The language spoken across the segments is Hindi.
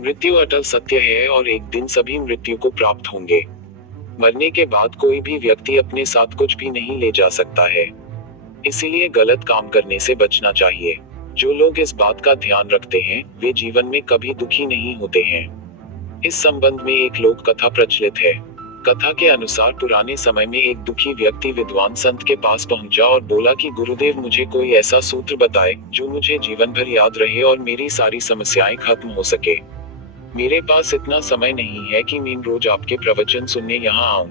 मृत्यु अटल सत्य है और एक दिन सभी मृत्यु को प्राप्त होंगे। मरने के बाद कोई भी व्यक्ति अपने साथ कुछ भी नहीं ले जा सकता है। इसीलिए गलत काम करने से बचना चाहिए। जो लोग इस बात का ध्यान रखते हैं वे जीवन में कभी दुखी नहीं होते हैं। इस संबंध में एक लोक कथा प्रचलित है। कथा के अनुसार पुराने समय में एक दुखी व्यक्ति विद्वान संत के पास पहुंचा और बोला कि गुरुदेव, मुझे कोई ऐसा सूत्र बताए जो मुझे जीवन भर याद रहे और मेरी सारी समस्याएं खत्म हो सके। मेरे पास इतना समय नहीं है कि मैं रोज आपके प्रवचन सुनने यहाँ आऊं।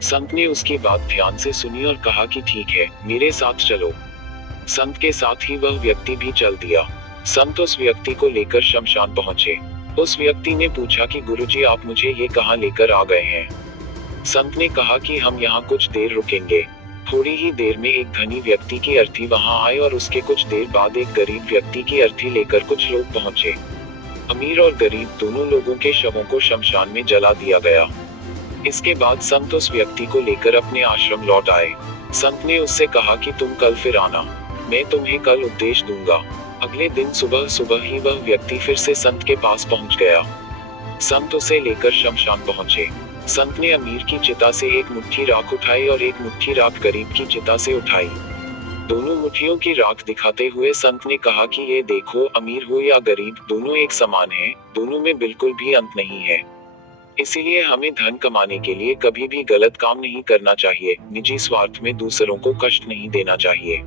संत ने उसकी बात ध्यान से सुनी और कहा कि ठीक है, मेरे साथ चलो। संत के साथ ही वह व्यक्ति भी चल दिया। संत उस व्यक्ति को लेकर शमशान पहुंचे। उस व्यक्ति ने पूछा कि गुरुजी, आप मुझे ये कहाँ लेकर आ गए हैं? संत ने कहा कि हम यहाँ कुछ देर रुकेंगे। थोड़ी ही देर में एक धनी व्यक्ति की अर्थी वहाँ आए और उसके कुछ देर बाद एक गरीब व्यक्ति की अर्थी लेकर कुछ लोग पहुंचे। अमीर और गरीब दोनों लोगों के शवों को शमशान में जला दिया गया। इसके बाद संत उस व्यक्ति को लेकर अपने आश्रम लौट आए। संत ने उससे कहा कि तुम कल फिर आना, मैं तुम्हें कल उपदेश दूंगा। अगले दिन सुबह सुबह ही वह व्यक्ति फिर से संत के पास पहुंच गया। संत उसे लेकर शमशान पहुंचे। संत ने अमीर की चिता से एक मुट्ठी राख उठाई और एक मुट्ठी राख गरीब की चिता से उठाई। दोनों मुट्ठियों की राख दिखाते हुए संत ने कहा कि ये देखो, अमीर हो या गरीब, दोनों एक समान हैं, दोनों में बिल्कुल भी अंत नहीं है। इसीलिए हमें धन कमाने के लिए कभी भी गलत काम नहीं करना चाहिए, निजी स्वार्थ में दूसरों को कष्ट नहीं देना चाहिए,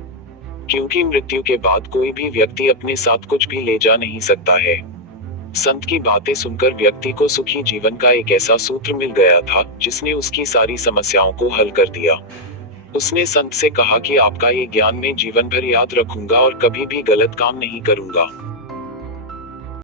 क्योंकि मृत्यु के बाद कोई भी व्यक्ति अपने साथ कुछ भी ले जा नहीं सकता है। संत की बातें सुनकर व्यक्ति को सुखी जीवन का एक ऐसा सूत्र मिल गया था जिसने उसकी सारी समस्याओं को हल कर दिया। उसने संत से कहा कि आपका ये ज्ञान मैं जीवन भर याद रखूंगा और कभी भी गलत काम नहीं करूंगा।